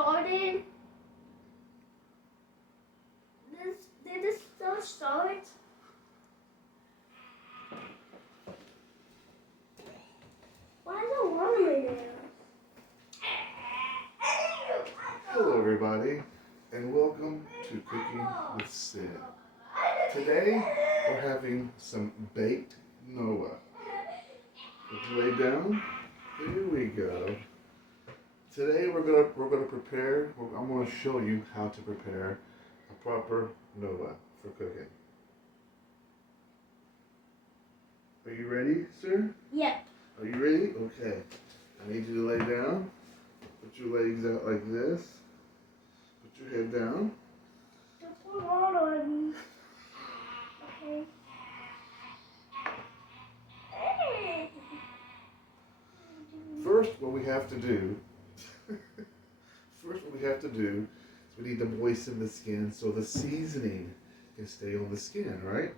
started? Did this stuff start? Why is there water in there? Hello everybody, and welcome to Cooking with Sid. Today, we're having some baked Noah. Lay down. Here we go. Today we're gonna prepare. I'm gonna show you how to prepare a proper Noah for cooking. Are you ready, sir? Yep. Are you ready? Okay. I need you to lay down. Put your legs out like this. Put your head down. Just put water on me. Okay. Hey. First, what we have to do is we need to moisten the skin so the seasoning can stay on the skin, right?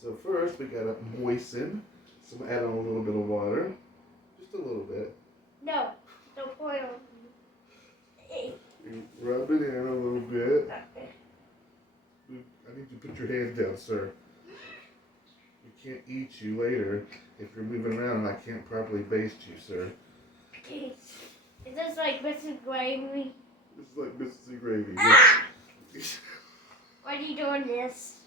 So first, we gotta moisten. So I'm add on a little bit of water, just a little bit. No, don't pour it on me. You rub it in a little bit. I need you to put your hands down, sir. We can't eat you later if you're moving around and I can't properly baste you, sir. Is this like Mrs. Gravy? This is like Mississippi gravy. Why are you doing this?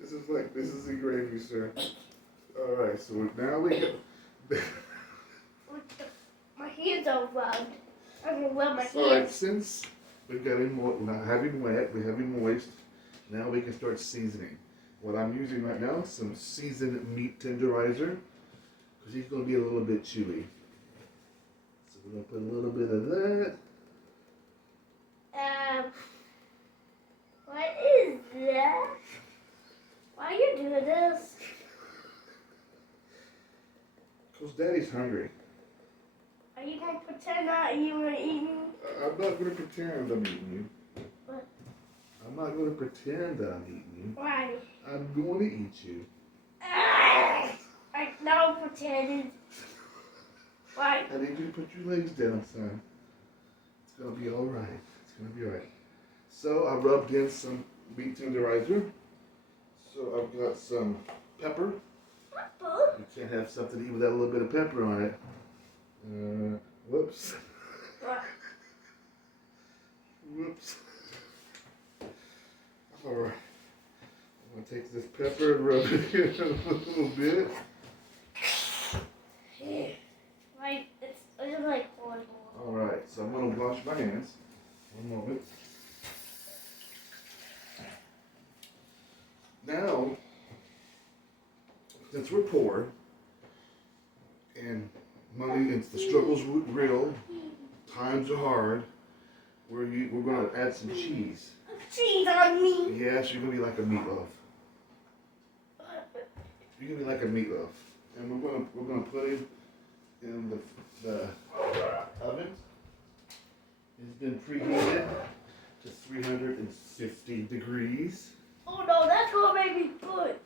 This is like Mississippi gravy, sir. All right, so now we get. My hands are rubbed. I'm gonna rub my hands. All right, since we've got him not having wet, we have him moist. Now we can start seasoning. What I'm using right now is some seasoned meat tenderizer, because he's going to be a little bit chewy. So we're going to put a little bit of that. What is that? Why are you doing this? Because Daddy's hungry. Are you gonna pretend that you were eating? I'm not going to pretend I'm eating you. What? I'm not going to pretend that I'm eating you. Why? I'm going to eat you. I now pretended. Why? I need you to put your legs down, son. It's going to be all right. It's going to be all right. So I rubbed in some meat tenderizer. So I've got some pepper. Pepper? You can't have something to eat without a little bit of pepper on it. Whoops. What? Whoops. All right. I'm going to take this pepper and rub it in a little bit. Like, it's like horrible. All right. So I'm going to wash my hands. One moment. Now, since we're poor and money and the struggle's real, times are hard, we're going to add some cheese. Cheese on me. Yes, you're going to be like a meatloaf. You're going to be like a meatloaf. And we're going to put it in the oven. It's been preheated to 350 degrees. Oh no, that's gonna make me punch.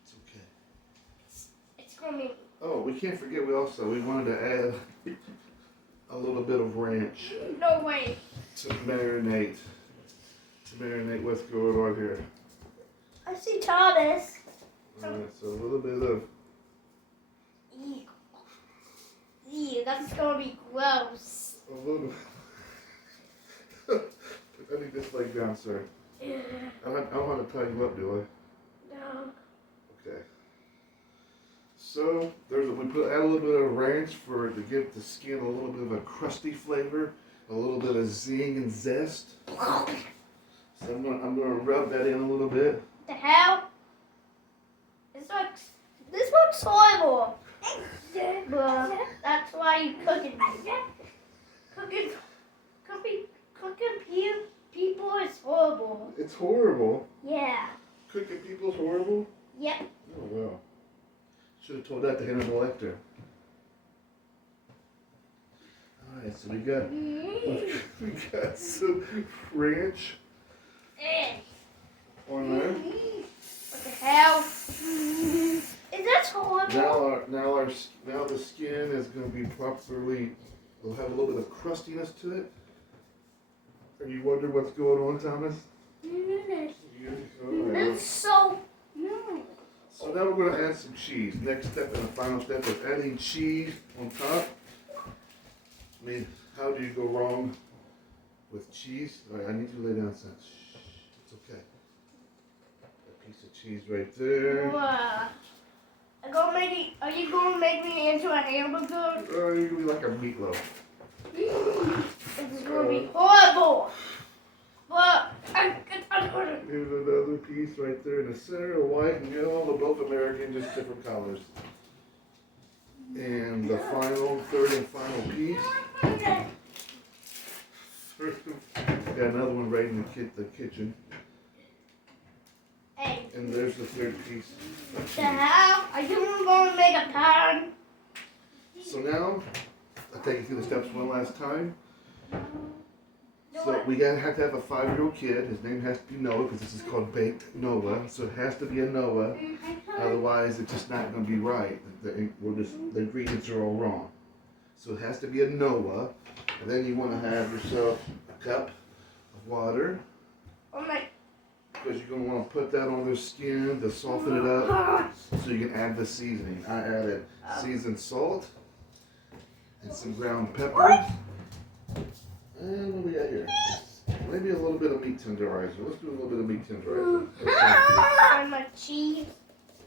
It's okay. It's gonna make me. Oh, we can't forget we wanted to add a little bit of ranch No way. to marinate what's going on here. I see Thomas. Alright, so a little bit of Ew, that's gonna be gross. a little I need this leg down, sir. I don't want to tie you up, do I? No. Okay. So add a little bit of ranch to give the skin a little bit of a crusty flavor, a little bit of zing and zest. So I'm gonna rub that in a little bit. The hell? This looks horrible. That's why you cooking me. Cooking people is horrible. It's horrible. Yeah. Cooking people's horrible. Yep. Oh wow. Should have told that to Hannibal Lecter. All right, so we got some ranch on there. What the hell? Is that horrible? Now the skin is going to be properly. It'll have a little bit of crustiness to it. And you wonder what's going on, Thomas? It's so. So now we're going to add some cheese. Next step and the final step is adding cheese on top. I mean, how do you go wrong with cheese? All right, I need you to lay down, son. Shh, it's okay. A piece of cheese right there. Are you going to make me into a hamburger? Or you can be like a meatloaf. It's going to be horrible. But Here's another piece right there in the center, white and yellow. They're both American, just different colors. And the third and final piece. Got another one right in the kitchen. Hey, And there's the third piece. the hell? Are you going to make a pan? So now, I'll take you through the steps one last time. So we have to have a 5-year-old kid. His name has to be Noah because this is called Baked Noah. So it has to be a Noah. Otherwise, it's just not going to be right. The ingredients are all wrong. So it has to be a Noah. And then you want to have yourself a cup of water. Oh my. Because you're going to want to put that on their skin to soften it up. So you can add the seasoning. I added seasoned salt and some ground pepper. And what do we got here? Maybe a little bit of meat tenderizer. Let's do a little bit of meat tenderizer. On my cheese.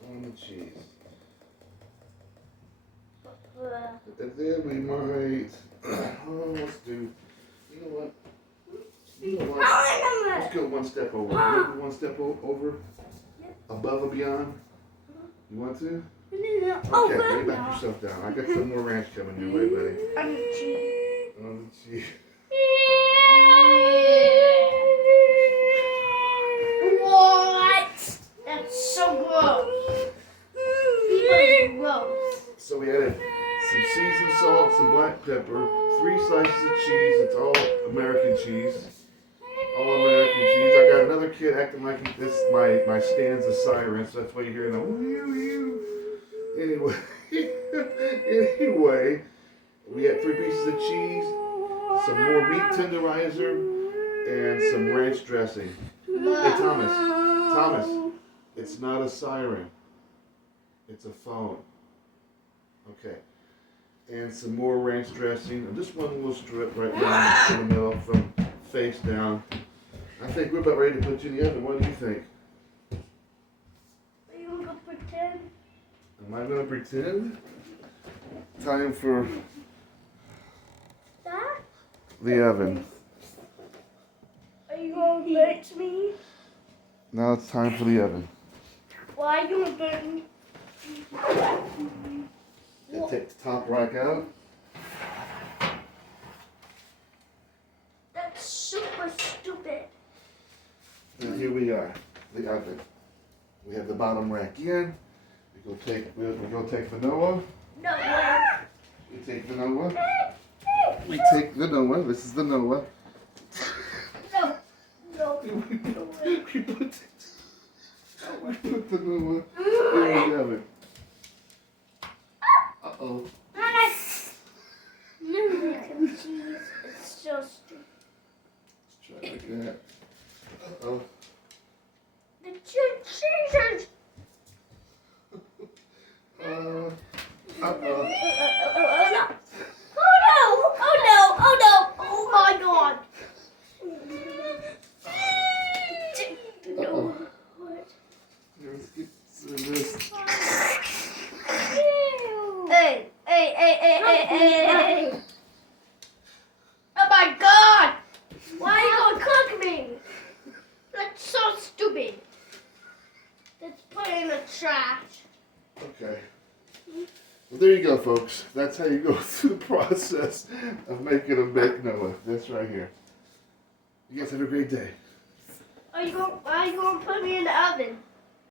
On the cheese. And then we might, let's do, you know what? Let's go one step over. Maybe one step over? Above and beyond? You want to? Okay, lay back yourself down. I got some more ranch coming your way, buddy. On the cheese. On the cheese. What? That's so gross. That's gross. So we added some seasoned salt, some black pepper, 3 slices of cheese. It's all American cheese. All American cheese. I got another kid acting like my stand's a siren, so that's why you're hearing the woo. Anyway, we had 3 pieces of cheese, some more meat tenderizer, and some ranch dressing. Hey, Thomas, it's not a siren. It's a phone. Okay. And some more ranch dressing, and just one little strip right down in the middle from face down. I think we're about ready to put you in the oven. What do you think? Are you going to pretend? Am I going to pretend? Time for That? the oven. Are you going to burn me? Now it's time for the oven. Why are you going to burn me? Take the top rack out. That's super stupid. And here we are, the oven. We have the bottom rack in. We're gonna take the Noah. No way. We take the Noah. We take the Noah. This is the Noah. No. We put the Noah in the oven. Uh-oh. It's so stupid. Let's try it like that. Uh-oh. The cheese. Uh-oh. Oh no! Oh my god! Uh-oh. Let's get some of this. Hey! Oh my god! Why are you gonna cook me? That's so stupid. Let's put it in the trash. Okay. Well, there you go, folks. That's how you go through the process of making a baked Noah. This right here. You guys have a great day. Why are you gonna put me in the oven?